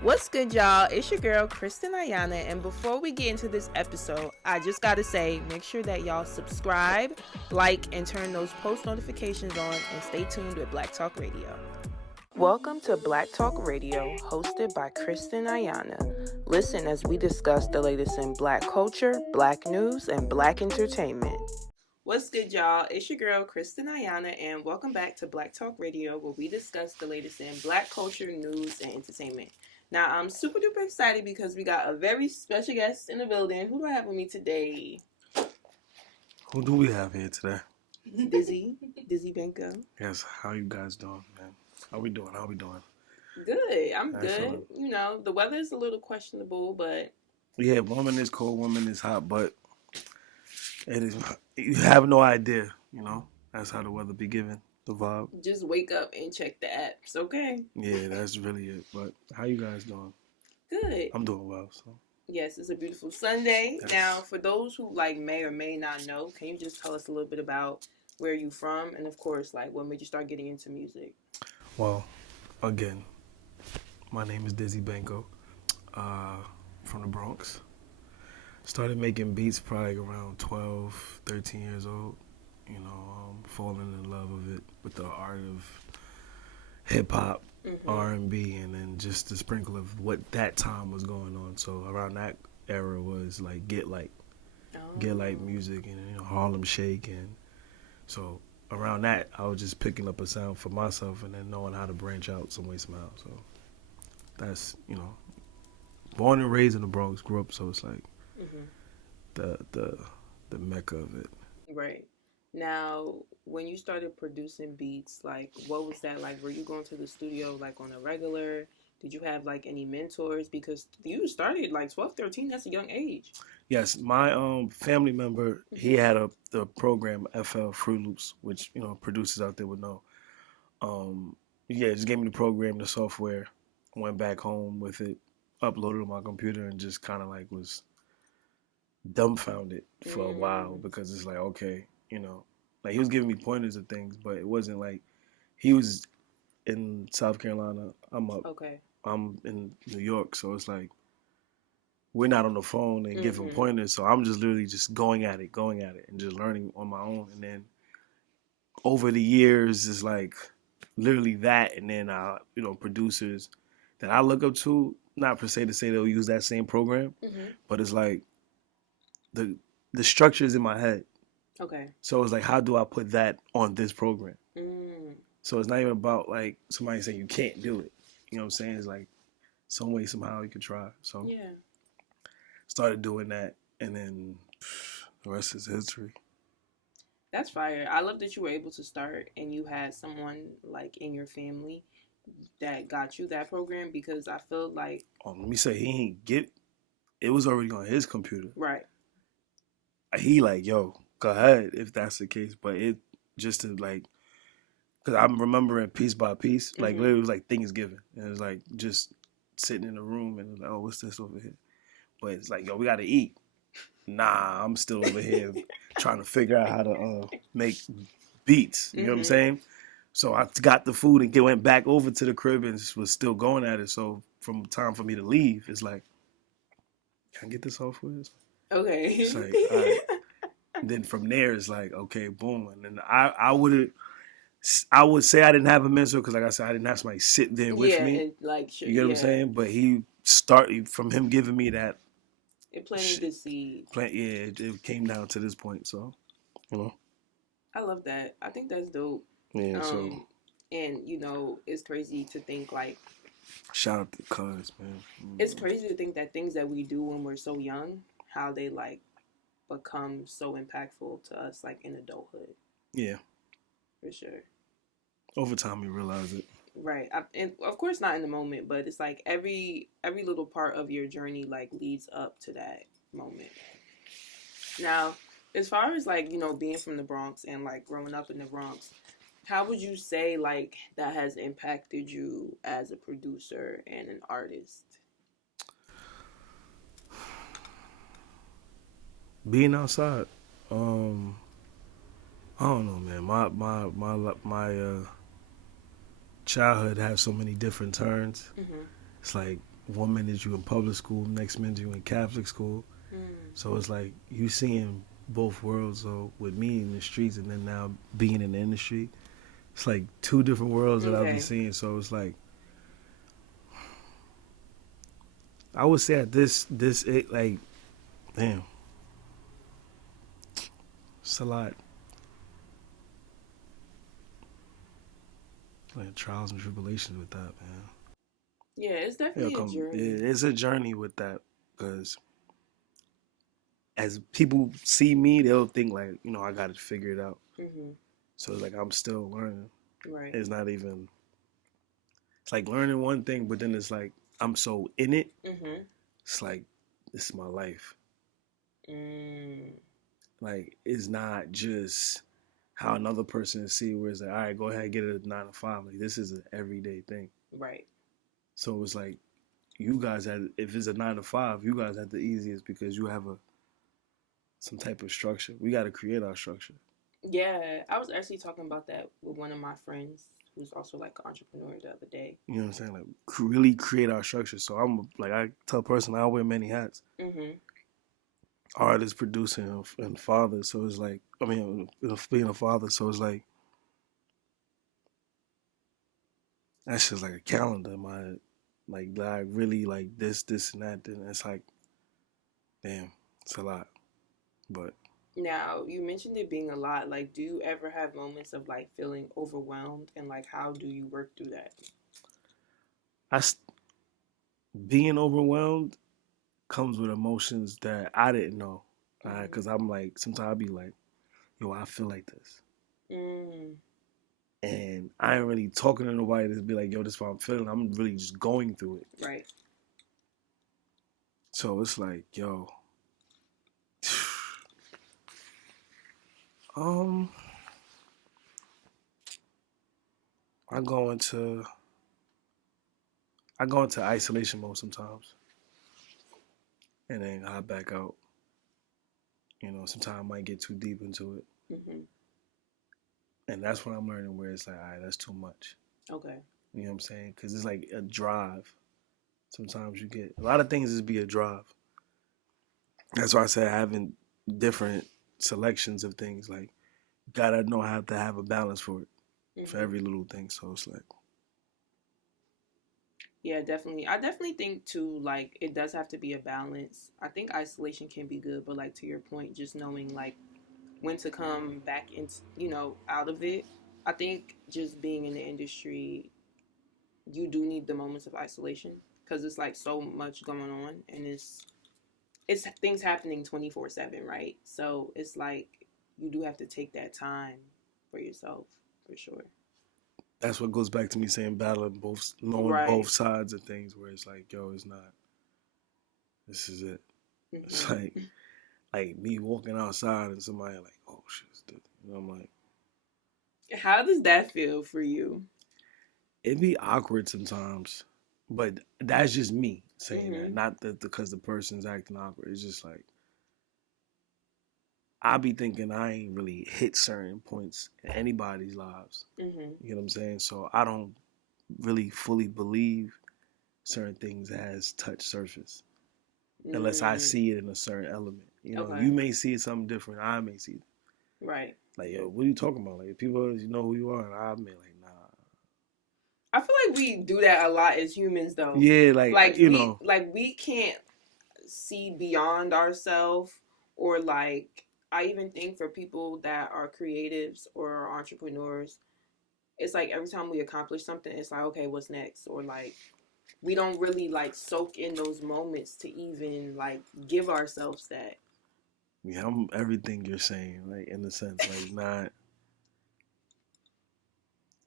What's good, y'all? It's your girl, Kristen Ayana, and before we get into this episode, I just gotta say, make sure that y'all subscribe, like, and turn those post notifications on, and stay tuned with Black Talk Radio. Welcome to Black Talk Radio, hosted by Kristen Ayana. Listen as we discuss the latest in Black culture, Black news, and Black entertainment. What's good, y'all? It's your girl, Kristen Ayana, and welcome back to Black Talk Radio, where we discuss the latest in Black culture, news, and entertainment. Now, I'm super duper excited because we got a very special guest in the building. Who do I have with me today? Who do we have here today? Dizzy Banko. Yes, how you guys doing, man? How we doing? Good. I'm good. You know, the weather is a little questionable, but... Yeah, woman is cold, woman is hot, but it is. You have no idea, you know? That's how the weather be given, the vibe. Just wake up and check the apps, okay? Yeah, that's really it. But how you guys doing? Good. I'm doing well, so... Yes, it's a beautiful Sunday. Yes. Now, for those who may or may not know, can you just tell us a little bit about where you from, and of course, what made you start getting into music? Well, again, my name is Dizzy Banko, from the Bronx. Started making beats probably around 12, 13 years old. You know, falling in love with it, with the art of hip hop, R&B, and then just the sprinkle of what that time was going on. So around that era was Get Light music, and Harlem Shake, and so around that I was just picking up a sound for myself and then knowing how to branch out some way somehow. So that's born and raised in the Bronx, grew up, so it's the mecca of it. Right. Now, when you started producing beats, what was that like? Were you going to the studio, on a regular? Did you have, any mentors? Because you started, 12, 13, that's a young age. Yes, my family member, he had the program, FL Fruit Loops, which, producers out there would know. Just gave me the program, the software, went back home with it, uploaded it on my computer, and just kind of, was dumbfounded for a while, because it's okay, he was giving me pointers of things, but it wasn't he was in South Carolina, I'm up. Okay. I'm in New York, so it's we're not on the phone and giving pointers, so I'm just literally just going at it, and just learning on my own. And then over the years, it's literally that, and then producers that I look up to, not per se to say they'll use that same program, but it's the structure is in my head. Okay. So it's how do I put that on this program? So it's not even about somebody saying you can't do it. You know what I'm saying? It's some way, somehow you could try. So yeah, started doing that, and then the rest is history. That's fire. I love that you were able to start and you had someone in your family that got you that program, because I feel like... Let me say, he ain't get it was already on his computer. Right. He yo, go ahead if that's the case, but it just to because I'm remembering piece by piece, literally it was Thanksgiving, and it was just sitting in the room and oh, what's this over here? But it's yo, we gotta eat. Nah, I'm still over here trying to figure out how to make beats. You know what I'm saying? So I got the food and went back over to the crib and was still going at it. So from time for me to leave, it's can I get this off with? Okay. It's all right. And then from there, it's okay, boom. And then I would say I didn't have a mentor because, I said, I didn't have somebody sit there with me. And, sure, you get what I'm saying? But he started from him giving me that. It planted the seed. It came down to this point. So, I love that. I think that's dope. Yeah. And it's crazy to think shout out to cuz, man. It's crazy to think that things that we do when we're so young, how they become so impactful to us in adulthood. Yeah. For sure. Over time, you realize it. Right. And of course not in the moment, but it's every little part of your journey leads up to that moment. Now, as far as being from the Bronx and growing up in the Bronx, how would you say that has impacted you as a producer and an artist? Being outside, I don't know, man. My childhood has so many different turns. Mm-hmm. It's one minute you in public school, next minute you in Catholic school. So it's like you seeing both worlds. So with me in the streets and then now being in the industry, it's like two different worlds that I'll be Okay. seeing. So it's like I would say at this it like damn, it's a lot. Like trials and tribulations with that, man. Yeah, it's It'll definitely a come. journey. It's a journey with that because as people see me, they'll think like I got to figure it out. Mhm. So it's like I'm still learning. Right. It's not even. It's like learning one thing, but then it's like I'm so in it. Mhm. It's like this is my life. Mm. Like it's not just how another person see where it's like, all right, go ahead, get it at 9 to 5. Like this is an everyday thing. Right. So it's like you guys had, if it's a 9 to 5, you guys have the easiest because you have some type of structure. We got to create our structure. Yeah, I was actually talking about that with one of my friends who's also like an entrepreneur the other day. You know what I'm saying? Like really create our structure. So I'm like I tell a person I wear many hats. Mhm. Artist, producer, and father. So it's like being a father. So it's like that's just like a calendar. My like really like this, and that. Then it's like, damn, it's a lot. But Now, you mentioned it being a lot. Like, do you ever have moments of like feeling overwhelmed, and like how do you work through that? I being overwhelmed comes with emotions that I didn't know. Because I'm like sometimes I'll be like, yo, I feel like this. Mm. And I ain't really talking to nobody to be like, yo, this is what I'm feeling. I'm really just going through it. Right. So it's like, yo, um, I go into isolation mode sometimes, and then I back out. Sometimes I might get too deep into it, Mhm. and that's when I'm learning where it's like, all right, that's too much. Okay. You know what I'm saying? Because it's like a drive. Sometimes you get a lot of things is be a drive. That's why I said having different selections of things. Like, gotta know how to have a balance for it, for Mhm. every little thing. So it's like, Yeah, definitely. I definitely think too, like it does have to be a balance. I think isolation can be good, but like to your point, just knowing like when to come back into, out of it. I think just being in the industry, you do need the moments of isolation because it's like so much going on, and it's things happening 24/7, right? So it's like you do have to take that time for yourself, for sure. that's what goes back to me saying battling both, knowing both Right. sides of things. Where it's like, yo, it's not. This is it. It's Hmm. like me walking outside and somebody like, oh shit, I'm like, How does that feel for you? it'd be awkward sometimes, but that's just me saying that, Hmm. not that because the person's acting awkward. It's just like I be thinking I ain't really hit certain points in anybody's lives. Hmm. You know what I'm saying? So I don't really fully believe certain things has touched surface unless I Mm. see it in a certain element. Okay. You may see something different. I may see it. Right. Like, yo, what are you talking about? Like, people, know who you are, and I may like, nah. I feel like we do that a lot as humans, though. Yeah, like, We can't see beyond ourselves, or like I even think for people that are creatives or entrepreneurs, it's like every time we accomplish something, it's like, okay, what's next? Or like we don't really like soak in those moments to even like give ourselves that. yeah, I'm everything you're saying, like, in a sense, like, not.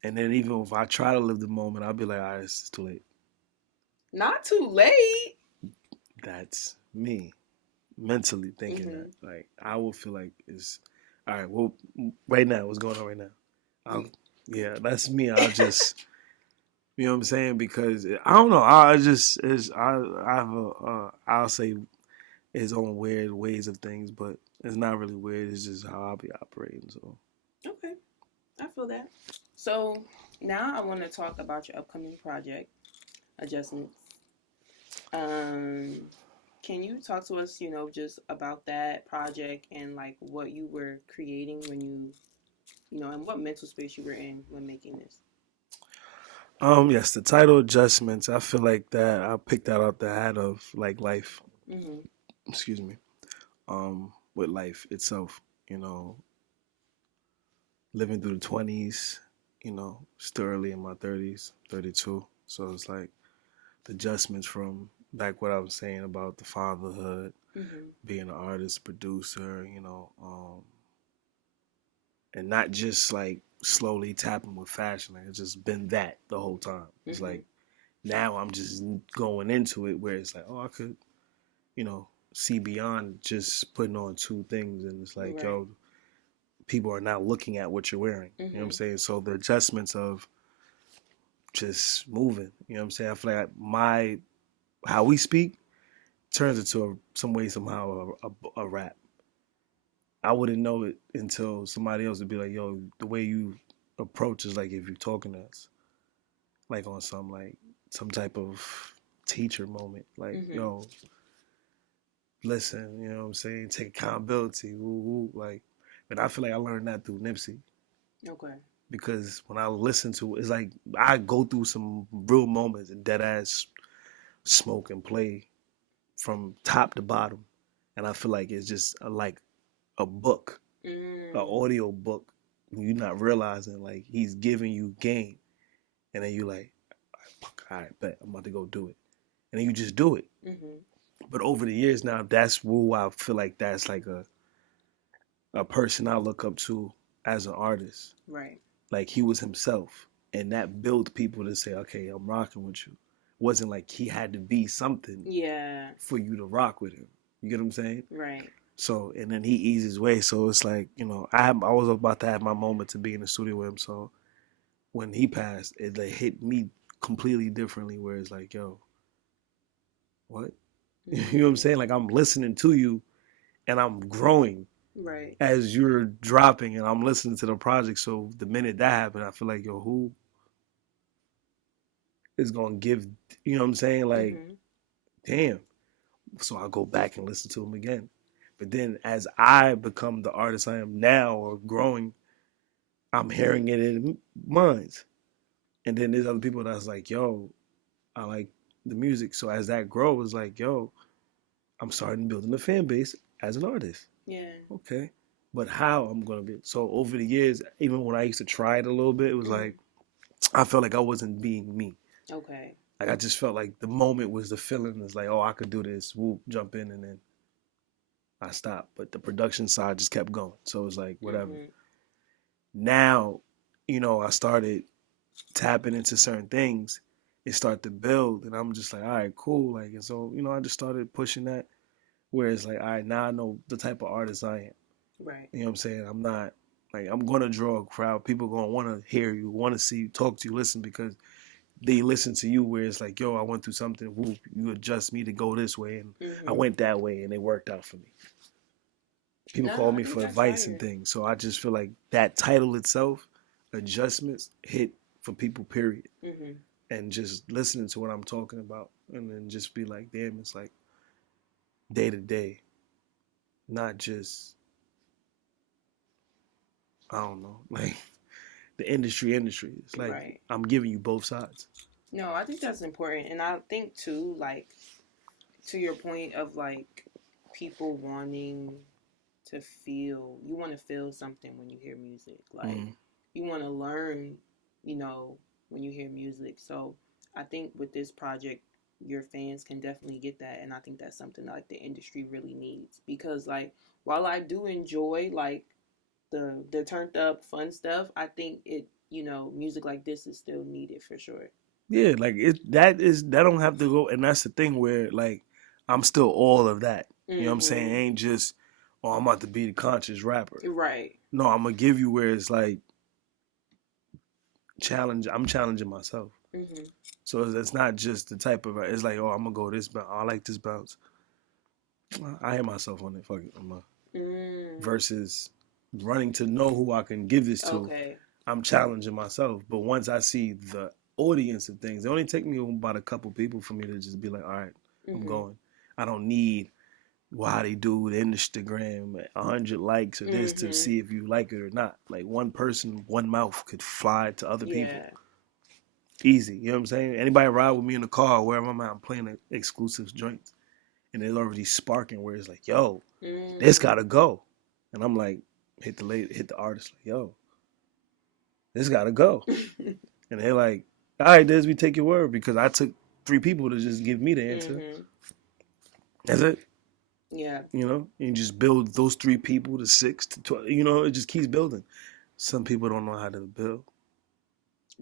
And then even if I try to live the moment, I'll be like, all right, it's too late. Not too late. That's me mentally thinking that. Hmm. Like, I will feel like it's, all right, well, right now, what's going on right now? Yeah, that's me. I'll just, you know what I'm saying? Because I don't know. I just, I have I'll say his own weird ways of things, but it's not really weird. It's just how I'll be operating. So, Okay, I feel that. So now I want to talk about your upcoming project, Adjustments. Um, can you talk to us, just about that project and like what you were creating when and what mental space you were in when making this? Yes, the title adjustments. I feel like that I picked that out the hat of like life. Mhm. Excuse me. With life itself. You know, living through the 20s. Still early in my 30s, 32. So it's like the adjustments from back what I was saying about the fatherhood, Mhm. being an artist, producer. And not just like slowly tapping with fashion. Like it's just been that the whole time. It's Mhm. like now I'm just going into it where it's like, oh, I could, you know, see beyond just putting on two things, and it's like, Right. yo, people are now looking at what you're wearing. You know what I'm Mhm. saying? So the adjustments of just moving. You know what I'm saying? I feel like my how we speak turns into some way somehow a rap. I wouldn't know it until somebody else would be like, "Yo, the way you approach is like if you're talking to us, like on some type of teacher moment. Like, Mhm. yo, listen, you know what I'm saying? Take accountability. Woo, woo. Like, and I feel like I learned that through Nipsey Okay. because when I listen to it, it's like I go through some real moments and dead ass smoke and play from top to bottom, and I feel like it's just like a book, an Mm. audio book. You're not realizing like he's giving you game, and then you like, all right, bet I'm about to go do it, and then you just do it. Mhm. But over the years now, that's who I feel like that's like a person I look up to as an artist. Right. Like he was himself, and that built people to say, okay, I'm rocking with you. It wasn't like he had to be something Yeah. for you to rock with him. You get what I'm saying? Right. So, and then he eased his way. So it's like, I was about to have my moment to be in the studio with him. So when he passed, it like hit me completely differently. Where it's like, yo, what? You know what I'm Mm. saying? Like I'm listening to you and I'm growing Right. as you're dropping and I'm listening to the project. So the minute that happened, I feel like, yo, who is gonna give, you know what I'm saying? Like, Mhm. damn. So I go back and listen to him again. But then as I become the artist I am now or growing, I'm hearing it in minds. And then there's other people that's like, yo, I like the music. So as that grows, like, yo, I'm starting building a fan base as an artist. Yeah. Okay. But how I'm gonna be so over the years, even when I used to try it a little bit, it was Mhm. like I felt like I wasn't being me. Okay. Like I just felt like the moment was the feeling is like, oh, I could do this, whoop, jump in, and then I stopped. But the production side just kept going. So it was like whatever. Mhm. Now, I started tapping into certain things. It started to build, and I'm just like, all right, cool. Like, and so I just started pushing that. Where it's like, all right, now I know the type of artist I am. Right. You know what I'm saying? I'm not like I'm gonna draw a crowd. People gonna want to hear you, want to see you, talk to you, listen because they listen to you. Where it's like, yo, I went through something. Whoop, you adjust me to go this way, and I Mhm. went that way, and it worked out for me. People No, call I me think for that's advice and fire. things, so I just feel like that title itself, adjustments, hit for people. Period. Mhm. And just listening to what I'm talking about, and then just be like, damn, it's like day to day, not just I don't know, like the industry. It's like Right. I'm giving you both sides. No, I think that's important, and I think too, like to your point of like people wanting to feel, you want to feel something when you hear music. Like Mm-hmm. you want to learn, you know, when you hear music. So I think with this project, your fans can definitely get that, and I think that's something that, like the industry really needs because like while I do enjoy like the turned up fun stuff, I think music like this is still needed for sure. Yeah, like that don't have to go, and that's the thing where like I'm still all of that. You know what I'm saying? It Mhm. ain't just I'm about to be the conscious rapper. Right. No, I'm gonna give you where it's like challenge. I'm challenging myself. Mhm. So it's not just the type of it's like I'm gonna go this bounce. I like this bounce. I hear myself on it. Fuck it. Mm. Versus running to know who I can give this to. Okay. I'm challenging myself. But once I see the audience of things, it only take me about a couple people for me to just be like, all right, I'm Mm-hmm. going. I don't need how they do the Instagram, 100 likes or this to Mm-hmm. see if you like it or not. Like one person, one mouth could fly to other people. Yeah. Easy. You know what I'm saying? Anybody ride with me in the car, wherever I'm at, I'm playing exclusive joints. And it's already sparking where it's like, yo, this Mm. gotta go. And I'm like, hit the artist, like, yo, this gotta go. And they're like, all right, Des, we take your word because I took 3 people to just give me the answer. Mm-hmm. That's it. Yeah. You know, and you just build those 3 people to 6 to 12. You know, it just keeps building. Some people don't know how to build.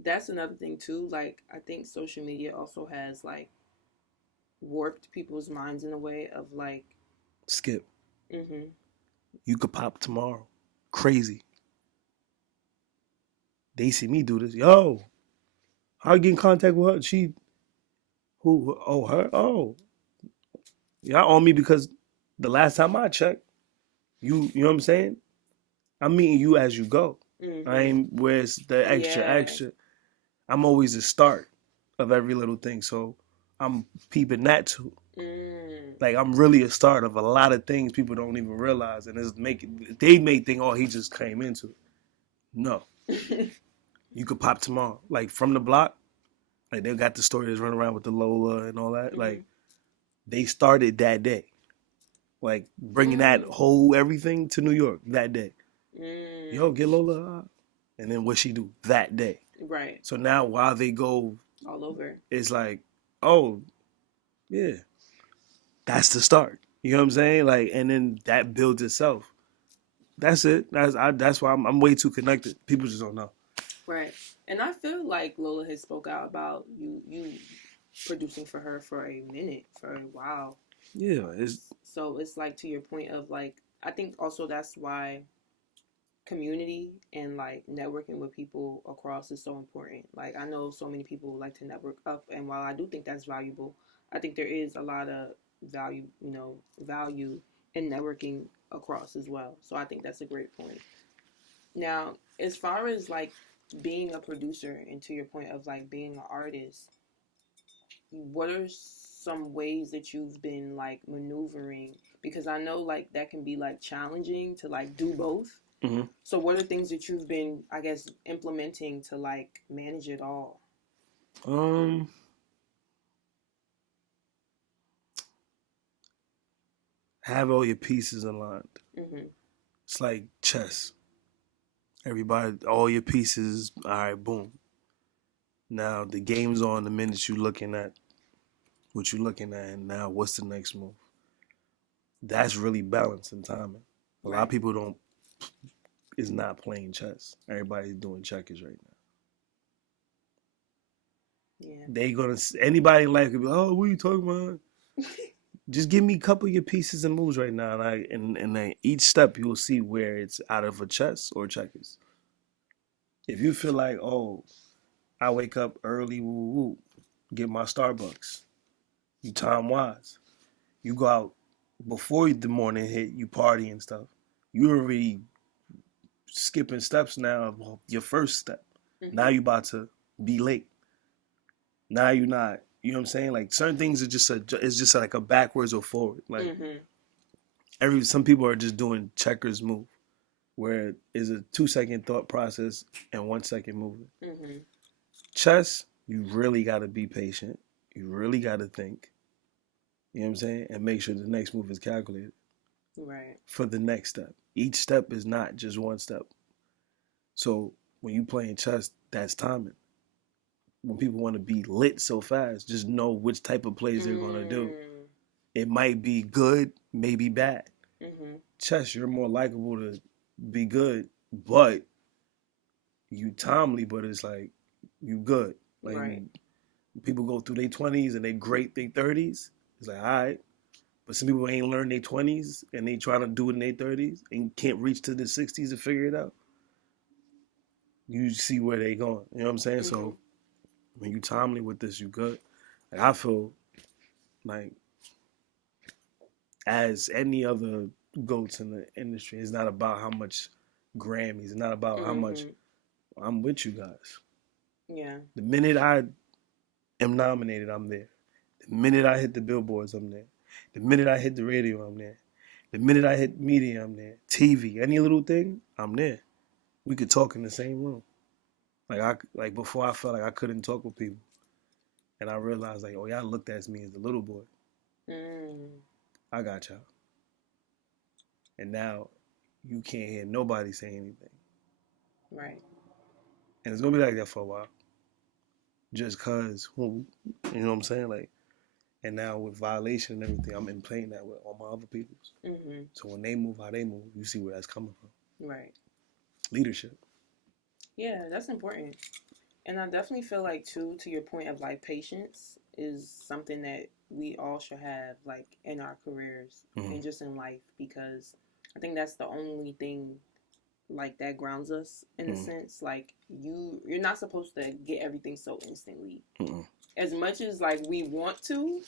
That's another thing too. Like, I think social media also has like warped people's minds in a way of like, Skip. mm-hmm. You could pop tomorrow. Crazy. They see me do this. Yo, how you get in contact with her? She who? Oh, her. Oh, y'all on me because the last time I checked, you know what I'm saying? I'm meeting you as you go. I Mm-hmm. ain't where's the extra Yeah. extra. I'm always the start of every little thing. So I'm peeping that too. Mm. Like I'm really a start of a lot of things people don't even realize, and they may think, oh, he just came into it. No, you could pop tomorrow. Like from the block, like they got the story that's running around with the Lola and all that. Mm-hmm. Like they started that day, like bringing that Mm. whole everything to New York that day. Yo, Mm. get Lola, and then what she do that day. Right. So now while they go, All over. it's like, oh yeah, that's the start. You know what I'm saying? Like, and then that builds itself. That's it. That's why I'm way too connected. People just don't know. Right. And I feel like Lola has spoke out about you producing for her for a minute, for a while. Yeah, it's So it's like to your point of like I think also that's why community and like networking with people across is so important. Like I know so many people like to network up, and while I do think that's valuable, I think there is a lot of value in networking across as well. So I think that's a great point. Now, as far as like being a producer and to your point of like being an artist, what are some ways that you've been like maneuvering? Because I know like that can be like challenging to like do both. mm-hmm. So what are things that you've been, I guess, implementing to like manage it all? um have all your pieces aligned. Mm-hmm. It's like chess. Everybody, all your pieces. All right, boom. Now the game's on the minute you looking at what you're looking at, and now what's the next move? That's really balance and timing. A lot of Right. people don't is not playing chess. Everybody's doing checkers right now. Yeah. They gonna anybody in life could be, oh, what are you talking about? Just give me a couple of your pieces and moves right now, and then each step you'll see where it's out of a chess or checkers. If you feel like, oh, I wake up early, woo, woo, get my Starbucks, you time wise. You go out before the morning hit, you party and stuff. You already skipping steps now of your first step. Now Mm-hmm. you about to be late. Now you're not. You know what I'm saying? Like certain things are it's just like a backwards or forward. Like Mm-hmm. some people are just doing checkers move, where it's a 2 second thought process and 1 second movement. Mm-hmm. Chess, you really got to be patient. You really got to think. You know what I'm saying? And make sure the next move is calculated Right. for the next step. Each step is not just one step. So when you playing chess, that's timing. When people want to be lit so fast, just know which type of plays they're gonna do. Mm. It might be good, maybe bad. Mm-hmm. Chess, you're more likable to be good, but you timely, but it's like you good. Like Right. people go through their 20s and they great their 30s. It's like all right, but some people ain't learned their 20s and they trying to do it in their 30s and can't reach to the 60s to figure it out. You see where they going. You know what I'm saying? Mm-hmm. So when you timely with this, you good. Like I feel like as any other goats in the industry, it's not about how much Grammys. It's not about how much Mm-hmm. I'm with you guys. Yeah. The minute I am nominated, I'm there. The The minute I hit the billboards, I'm there. The minute I hit the radio, I'm there. The minute I hit media, I'm there. TV, any little thing, I'm there. We could talk in the same room. Like before, I felt like I couldn't talk with people, and I realized like, oh, y'all looked at me as the little boy. I got y'all, and now you can't hear nobody say anything. Right. And it's gonna be like that for a while. Just cause you know what I'm saying? Like, and now with violation and everything, I'm in playing that with all my other peoples. So when they move how they move, you see where that's coming from. Right. Leadership. Yeah, that's important. And I definitely feel like too, to your point of like patience is something that we all should have like in our careers and just in life, because I think that's the only thing like that grounds us in a sense. Like you're not supposed to get everything so instantly. As much as like we want to,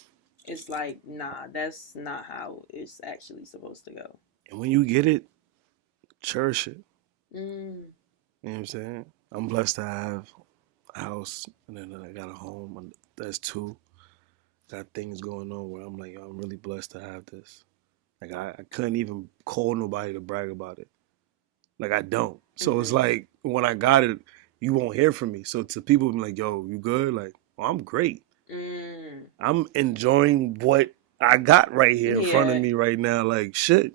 it's like nah, that's not how it's actually supposed to go. And when you get it, cherish it. Mm. You know what I'm saying? I'm blessed to have a house, and then I got a home, and that's two. Got things going on where I'm like, yo, I'm really blessed to have this. Like I couldn't even call nobody to brag about it. Like I don't. So it's like when I got it, you won't hear from me. So to people be like, yo, you good? Like, oh, I'm great. I'm enjoying what I got right here in front of me right now. Like shit.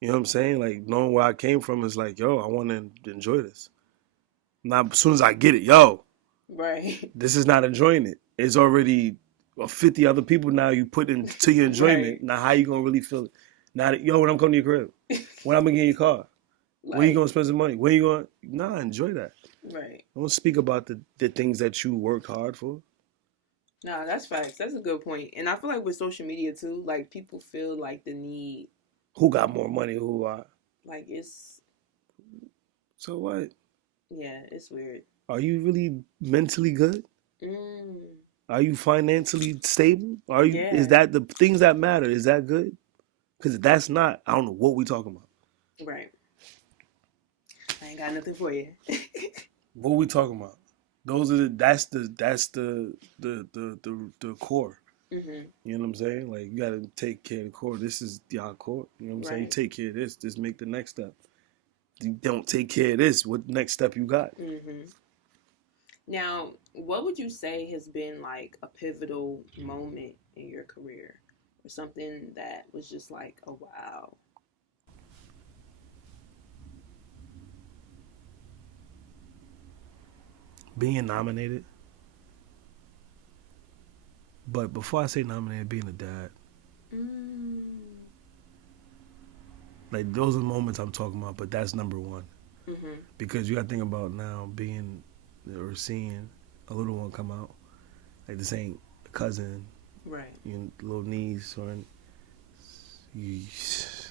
You know what I'm saying? Like knowing where I came from is like, yo, I want to enjoy this. Now as soon as I get it, yo, right, this is not enjoying it. It's already 50 other people now you put into your enjoyment. Right. Now how you gonna really feel it? Now that, yo, when I'm coming to your crib, when I'm gonna get in your car, like, where you gonna spend some money? Where you going? Nah, enjoy that. Right. Don't speak about the things that you worked hard for. Nah, that's facts. That's a good point. And I feel like with social media too, like people feel like the need. Who got more money? Who are? Like it's. So what? Yeah, it's weird. Are you really mentally good? Are you financially stable? Are you? Yeah. Is that the things that matter? Is that good? Because if that's not, I don't know what we talking about. Right. I ain't got nothing for you. What we talking about? Those are that's the core. You know what I'm saying? Like you gotta take care of the core. This is y'all core. You know what I'm saying? You take care of this. Just make the next step. You don't take care of this. What next step you got? Now, what would you say has been like a pivotal moment in your career, or something that was just like, oh wow? Being nominated. But before I say nominated, being a dad. Like those are the moments I'm talking about, but that's number one. Because you got to think about now being or seeing a little one come out. Like this ain't a cousin, right? Your little niece or it's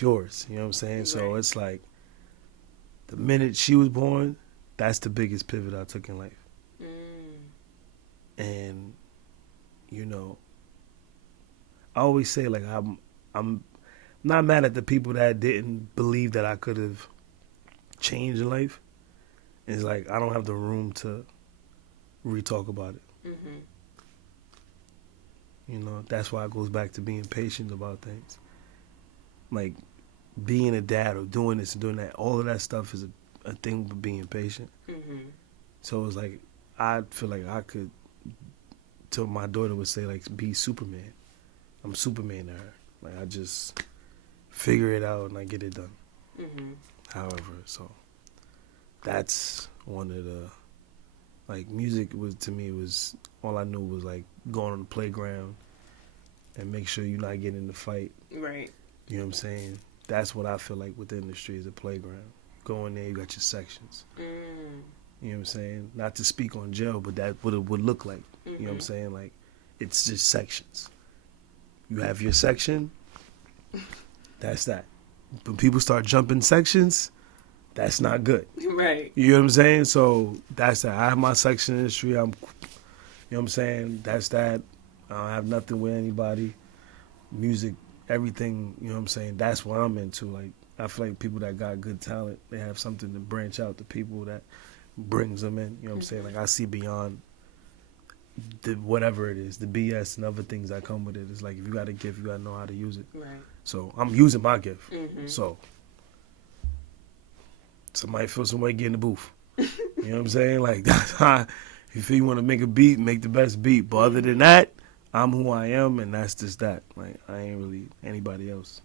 yours. You know what I'm saying? Right. So it's like the minute she was born, that's the biggest pivot I took in life. And you know, I always say like I'm not mad at the people that didn't believe that I could have changed in life. It's like I don't have the room to re-talk about it. You know, that's why it goes back to being patient about things. Like being a dad or doing this and doing that, all of that stuff is a thing for being patient. So it's like I feel like I could, till my daughter would say like, be Superman. I'm Superman to her. Like I just figure it out and I get it done. However, so that's one of the, like music was to me was all I knew was like going on the playground and make sure you're not getting in the fight. Right. You know what I'm saying? That's what I feel like with the industry is a playground. Go in there, you got your sections. You know what I'm saying? Not to speak on jail, but that's what it would look like. You know what I'm saying? Like it's just sections. You have your section. That's that. When people start jumping sections, that's not good. Right. You know what I'm saying? So that's that. I have my section in the street. You know what I'm saying? That's that. I don't have nothing with anybody. Music, everything, you know what I'm saying? That's what I'm into. Like I feel like people that got good talent, they have something to branch out to people that brings them in. You know what I'm saying? Like I see beyond the whatever it is, the BS and other things that come with it. It's like if you got a gift, you gotta know how to use it. Right. So I'm using my gift. Mm-hmm. So somebody feel some way, get in the booth. You know what I'm saying? Like that's how. If you want to make a beat, make the best beat. But other than that, I'm who I am, and that's just that. Like I ain't really anybody else.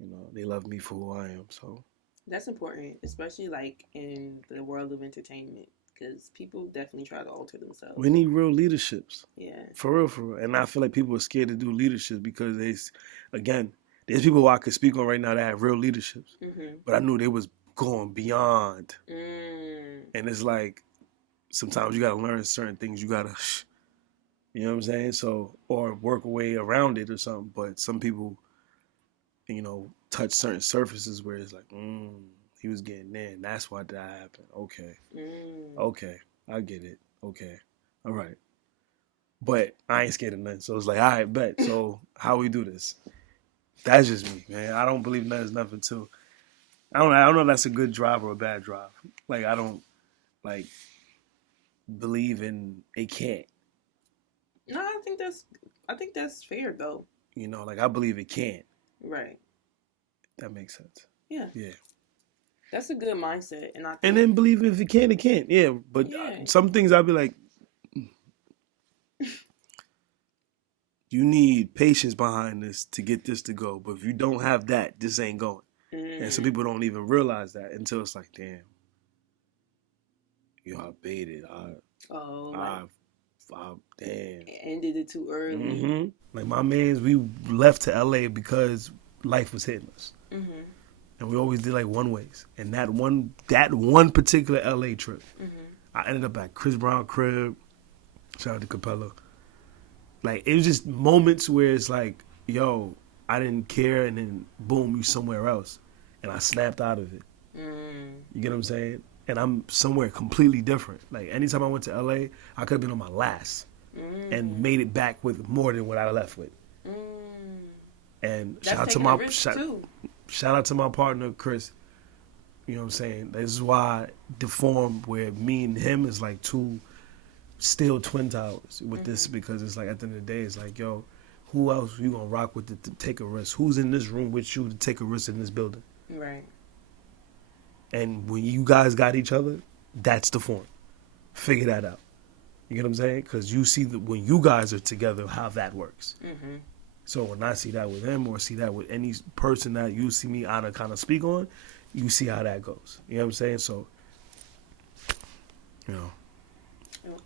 You know, they love me for who I am. So That's important, especially like in the world of entertainment, because people definitely try to alter themselves. we need real leaderships. Yeah. For real, for real. And I feel like people are scared to do leadership because again, there's people who I could speak on right now that have real leaderships. Mm-hmm. But I knew they was going beyond. Mm. And it's like, sometimes you got to learn certain things. You got to, you know what I'm saying? So, or work a way around it or something. But some people, you know, touch certain surfaces where it's like, he was getting there. And that's why that happened. Okay. Okay. I get it. Okay. All right. But I ain't scared of nothing. So it's like, all right, bet. So how we do this? That's just me, man. I don't believe nothing's nothing too. I don't know if that's a good drive or a bad drive. Like I don't like believe in it can't. No, I think that's fair though. You know, like I believe it can. Right. That makes sense. Yeah. Yeah. That's a good mindset, and And then believe if it can, it can't. Yeah, but some things I'll be like, you need patience behind this to get this to go. But if you don't have that, this ain't going. And some people don't even realize that until it's like, damn, I baited. Damn. Ended it too early. Mm-hmm. Like my mans, we left to LA because life was hitting us. Mm-hmm. And we always did like one ways. And that one particular LA trip, I ended up at Chris Brown crib. Shout out to Capella. Like it was just moments where it's like, yo, I didn't care, and then boom, you somewhere else, and I snapped out of it. You get what I'm saying? And I'm somewhere completely different. Like anytime I went to LA, I could have been on my last and made it back with more than what I left with. And shout out to my partner Chris. You know what I'm saying? This is why Deformed, where me and him is like two still twin towers with this, because it's like at the end of the day, it's like, yo, who else you gonna rock with to take a risk? Who's in this room with you to take a risk in this building? Right. And when you guys got each other, that's the form. Figure that out. You get what I'm saying? Because you see when you guys are together, how that works. Mm-hmm. So when I see that with him, or see that with any person that you see me on a kind of speak on, you see how that goes. You know what I'm saying? So, you know.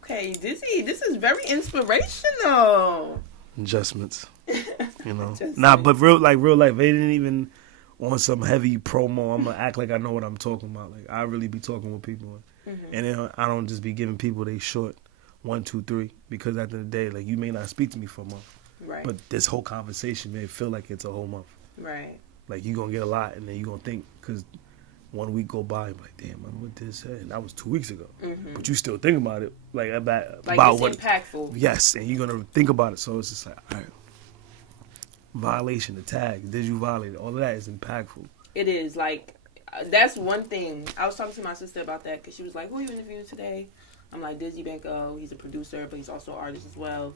Okay, Dizzy, this is very inspirational. Adjustments. You know. Nah, but real life, they didn't even on some heavy promo. I'm gonna act like I know what I'm talking about. Like I really be talking with people, and then I don't just be giving people they short 1, 2, 3, because at the end of the day, like you may not speak to me for a month, right? But this whole conversation may feel like it's a whole month, right? Like you gonna get a lot, and then you gonna think, because 1 week go by, like damn, I what this said, and that was 2 weeks ago, but you still think about it, like about it's what impactful. Yes, and you're gonna think about it. So it's just like, all right. Violation, the tag, did you violate it? All of that is impactful. It is. Like, that's one thing. I was talking to my sister about that, because she was like, who are you interviewing today? I'm like, Dizzy Banko. He's a producer, but he's also an artist as well.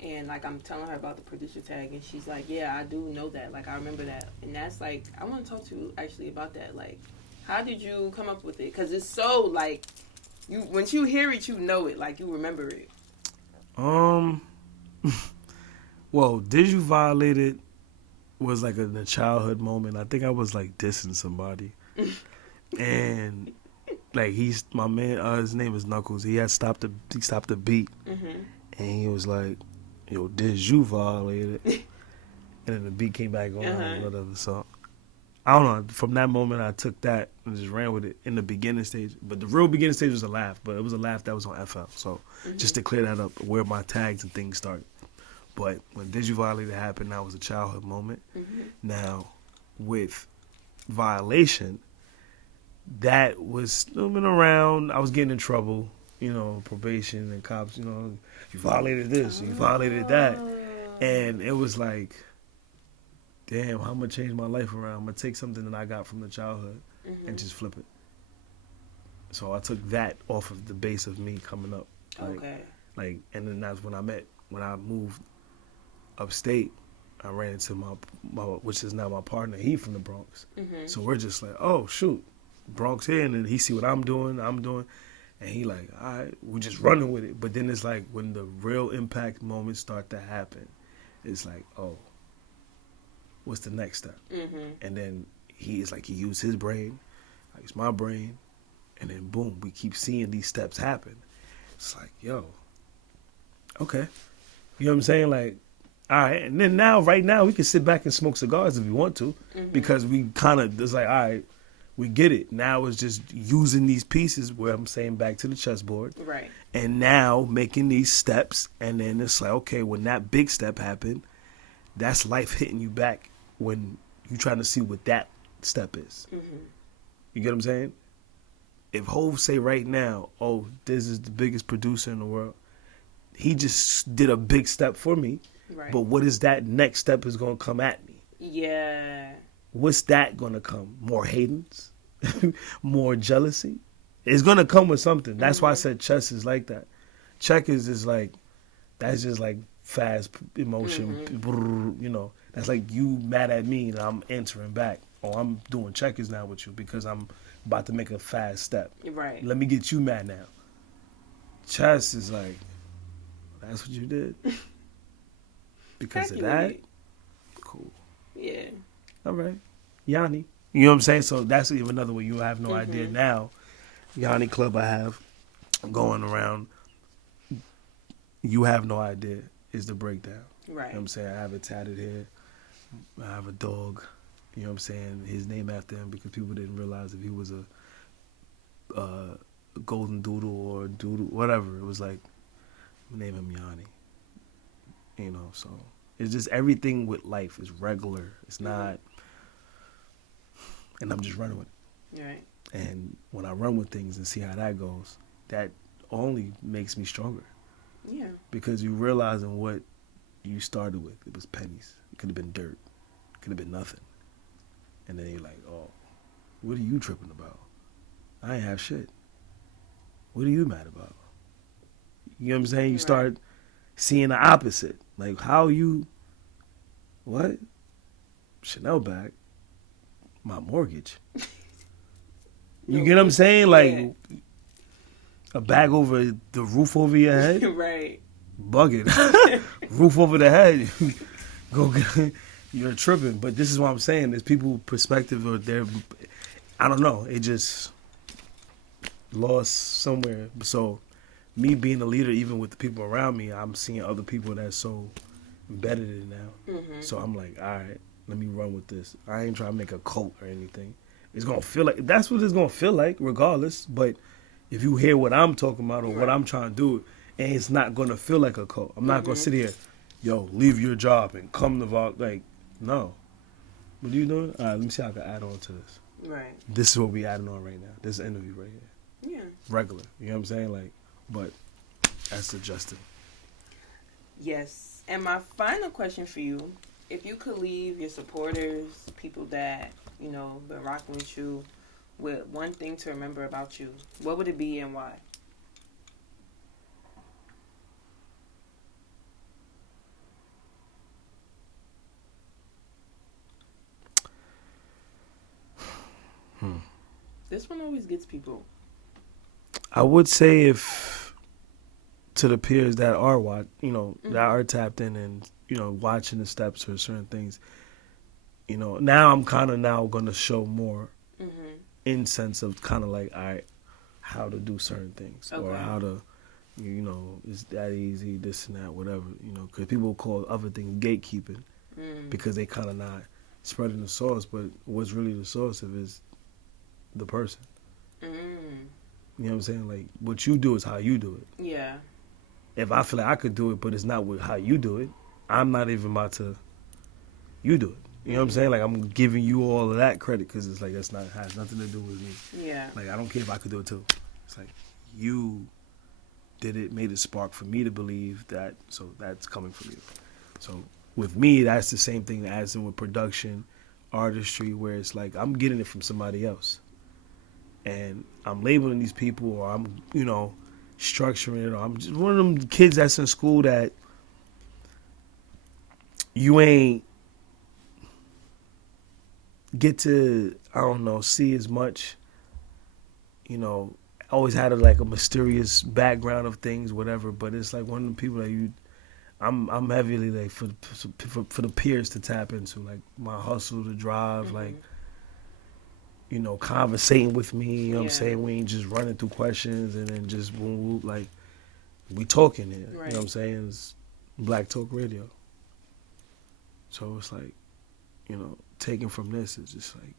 And, like, I'm telling her about the producer tag, and she's like, yeah, I do know that. Like, I remember that. And that's, like, I want to talk to you, actually, about that. Like, how did you come up with it? Because it's so, like, once you hear it, you know it. Like, you remember it. Well, did you violate it was like a childhood moment. I think I was like dissing somebody, and like my man. His name is Knuckles. He stopped the beat, and he was like, "Yo, did you violate it?" And then the beat came back on, whatever. So I don't know. From that moment, I took that and just ran with it in the beginning stage. But the real beginning stage was a laugh. But it was a laugh that was on FL. So just to clear that up, where my tags and things started. But when Did You Violate It happened, that was a childhood moment. Now, with Violation, that was still been around. I was getting in trouble, you know, probation and cops, you know, you violated this, you violated that. And it was like, damn, how I'm going to change my life around? I'm going to take something that I got from the childhood and just flip it. So I took that off of the base of me coming up. Like, Like, and then that's when I moved upstate, I ran into my which is now my partner. He from the Bronx. Mm-hmm. So we're just like, oh shoot, Bronx here, and then he see what I'm doing, and he like, all right, we're just running with it. But then it's like when the real impact moments start to happen, it's like, oh, what's the next step? Mm-hmm. And then he used his brain, I use my brain, and then boom, we keep seeing these steps happen. It's like, yo, okay, you know what I'm saying? Like, all right, and then right now, we can sit back and smoke cigars if we want to, because we kind of, it's like, all right, we get it. Now it's just using these pieces where I'm saying back to the chessboard. Right. And now making these steps, and then it's like, okay, when that big step happened, that's life hitting you back when you trying to see what that step is. Mm-hmm. You get what I'm saying? If Hov say right now, oh, this is the biggest producer in the world, he just did a big step for me. Right. But what is that next step is going to come at me? Yeah. What's that going to come? More hatings? More jealousy? It's going to come with something. That's why I said chess is like that. Checkers is like, that's just like fast emotion. You know, that's like you mad at me and I'm answering back. Oh, I'm doing checkers now with you because I'm about to make a fast step. Right. Let me get you mad now. Chess is like, that's what you did? Because of that? Cool. Yeah. All right. Yanni. You know what I'm saying? So that's even another way. You have no idea now. Yanni Club I have going around. You have no idea is the breakdown. Right. You know what I'm saying? I have it tatted here. I have a dog. You know what I'm saying? His name after him because people didn't realize if he was a golden doodle or doodle, whatever. It was like, name him Yanni. You know, so it's just everything with life is regular. It's not, and I'm just running with it. Right. And when I run with things and see how that goes, that only makes me stronger. Yeah. Because you realizing what you started with, it was pennies. It could have been dirt. It could have been nothing. And then you're like, oh, what are you tripping about? I ain't have shit. What are you mad about? You know what I'm saying? You start seeing the opposite. Like, how you, what? Chanel bag? My mortgage. You get what I'm saying? Like, a bag over the roof over your head? Right. Bugging. Roof over the head. Go get, you're tripping. But this is what I'm saying. There's people perspective or their, I don't know. It just lost somewhere. So me being a leader, even with the people around me, I'm seeing other people that's so embedded in it now. So I'm like, all right, let me run with this. I ain't trying to make a cult or anything. It's going to feel like, that's what it's going to feel like regardless. But if you hear what I'm talking about or what I'm trying to do, and it's not going to feel like a cult. I'm not going to sit here, yo, leave your job and come to Vault. Like, no. What are you doing? All right, let me see how I can add on to this. Right. This is what we adding on right now. This is an interview right here. Yeah. Regular. You know what I'm saying? Like, but that's adjusting. Yes. And my final question for you, if you could leave your supporters, people that, you know, been rocking with you, with one thing to remember about you, what would it be and why? This one always gets people. I would say if to the peers that are that are tapped in and, watching the steps or certain things, now I'm kind of now going to show more in sense of kind of like, all right, how to do certain things or how to, is that easy, this and that, whatever, because people call other things gatekeeping because they kind of not spreading the sauce, but what's really the source of is the person. You know what I'm saying? Like, what you do is how you do it. Yeah. If I feel like I could do it, but it's not how you do it, I'm not even about to, you do it. You know what I'm saying? Like, I'm giving you all of that credit because it's like has nothing to do with me. Yeah. Like, I don't care if I could do it too. It's like, you did it, made it spark for me to believe that, so that's coming from you. So, with me, that's the same thing as in with production, artistry, where it's like, I'm getting it from somebody else. And I'm labeling these people or I'm, structuring it. I'm just one of them kids that's in school that you ain't get to, I don't know, see as much. You know, always had like a mysterious background of things, whatever. But it's like one of the people that I'm heavily like for the peers to tap into, like my hustle, the drive, like, you know, conversating with me. You know what I'm saying? We ain't just running through questions and then just boom, whoop, like we talking here. You know what I'm saying? It's Black Talk Radio. So it's like, you know, taking from this is just like,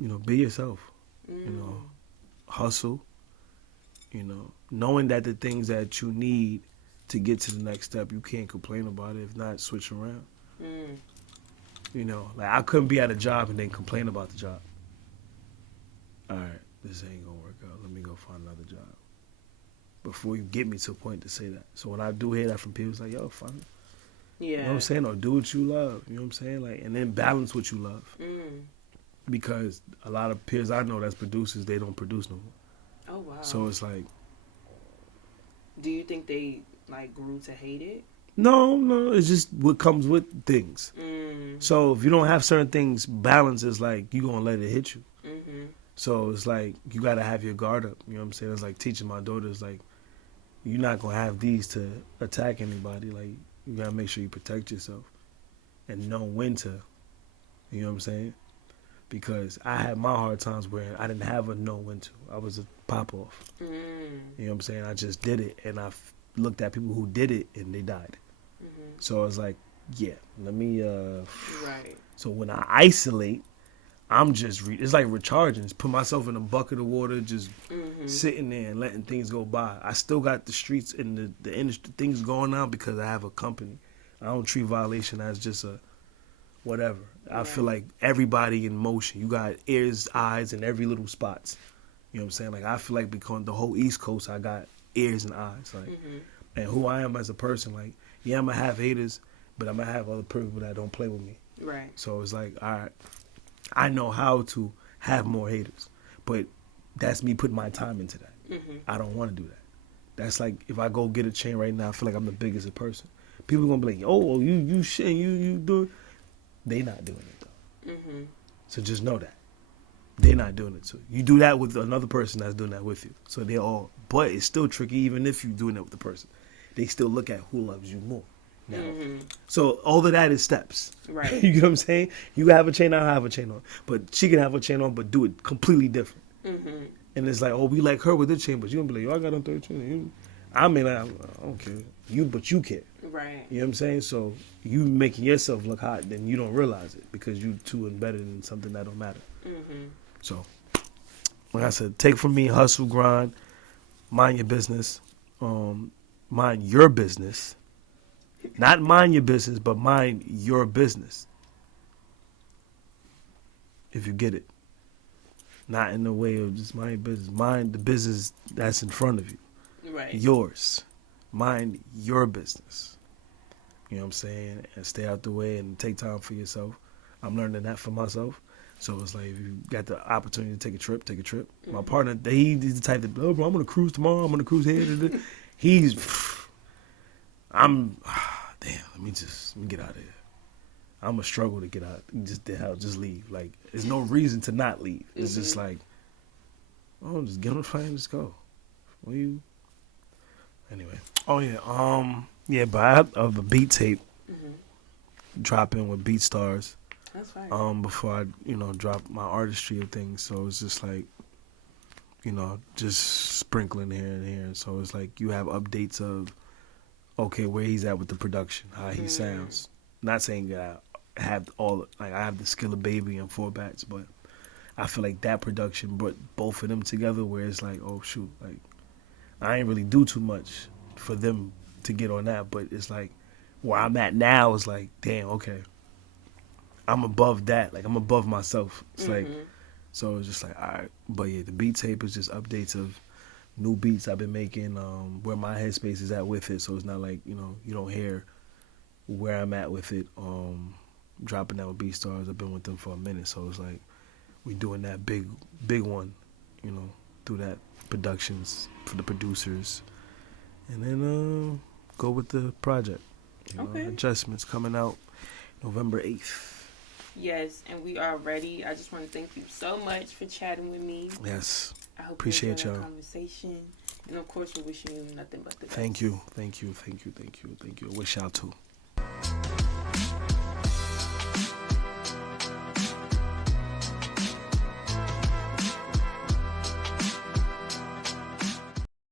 you know, be yourself. You know, hustle. You know, knowing that the things that you need to get to the next step, you can't complain about it. If not, switch around. You know, like I couldn't be at a job and then complain about the job. All right, this ain't gonna work out. Let me go find another job. Before you get me to a point to say that. So when I do hear that from people, it's like, yo, fine. Yeah. You know what I'm saying? Or do what you love. You know what I'm saying? Like, and then balance what you love. Because a lot of peers I know that's producers, they don't produce no more. Oh wow. So it's like, do you think they like grew to hate it? No, it's just what comes with things. So if you don't have certain things balanced, it's like you gonna let it hit you. So it's like you gotta have your guard up. You know what I'm saying? It's like teaching my daughters, like, you're not gonna have these to attack anybody. Like, you gotta make sure you protect yourself and know when to. You know what I'm saying? Because I had my hard times where I didn't have a know when to. I was a pop off. You know what I'm saying? I just did it, and I looked at people who did it, and they died. So I was like, yeah, let me. Right. So when I isolate, I'm just it's like recharging. Just put myself in a bucket of water, just sitting there and letting things go by. I still got the streets and the industry things going on because I have a company. I don't treat violation as just a whatever. I feel like everybody in motion. You got ears, eyes, and every little spots. You know what I'm saying? Like, I feel like because the whole East Coast, I got ears and eyes. Like, and who I am as a person. Like, yeah, I'm gonna have haters, but I'm gonna have other people that don't play with me. Right. So it's like, all right, I know how to have more haters, but that's me putting my time into that. I don't want to do that. That's like if I go get a chain right now, I feel like I'm the biggest person. People gonna be like, oh, you shit, you do. They not doing it though. So just know that they're not doing it too. You do that with another person that's doing that with you. So they're all, but it's still tricky even if you're doing it with the person. They still look at who loves you more. Now, so all of that is steps. Right. You get what I'm saying? You have a chain, I have a chain on, but she can have a chain on, but do it completely different. And it's like, oh, we like her with the chain, but you gonna be like, yo, I got on 13. I mean, I don't care. But you care. Right. You know what I'm saying? So you making yourself look hot, then you don't realize it because you too embedded in something that don't matter. So, like I said, take from me, hustle, grind, mind your business, mind your business. Not mind your business, but mind your business. If you get it. Not in the way of just mind your business. Mind the business that's in front of you. Right. Yours. Mind your business. You know what I'm saying? And stay out the way and take time for yourself. I'm learning that for myself. So it's like, if you got the opportunity to take a trip, take a trip. My partner, he's the type that, oh, bro, I'm going to cruise tomorrow. I'm going to cruise here. He's, damn, let me get out of here. I'm going to struggle to get out. Just leave. Like, there's no reason to not leave. It's just like, oh, just get on the plane and just go. Will you? Anyway. Oh, yeah. But I have a beat tape dropping with BeatStars. That's right. Before I, drop my artistry of things. So it's just like, just sprinkling here and here. So it's like you have updates of, okay, where he's at with the production, how he sounds. Not saying that I have I have the skill of Baby and Four Bats, but I feel like that production brought both of them together where it's like, oh, shoot, like, I ain't really do too much for them to get on that, but it's like, where I'm at now is like, damn, okay. I'm above that. Like, I'm above myself. It's like, so it's just like, all right. But yeah, the beat tape is just updates of new beats I've been making, where my headspace is at with it. So it's not like, you don't hear where I'm at with it. Dropping out with BeatStars. I've been with them for a minute. So it's like, we doing that big one, through that productions for the producers, and then go with the project. Okay. Adjustments coming out November 8th. Yes, and we are ready. I just want to thank you so much for chatting with me. Yes. I hope Appreciate you enjoyed y'all. our conversation. And of course, we're wishing you nothing but the best. Thank you. I wish y'all too.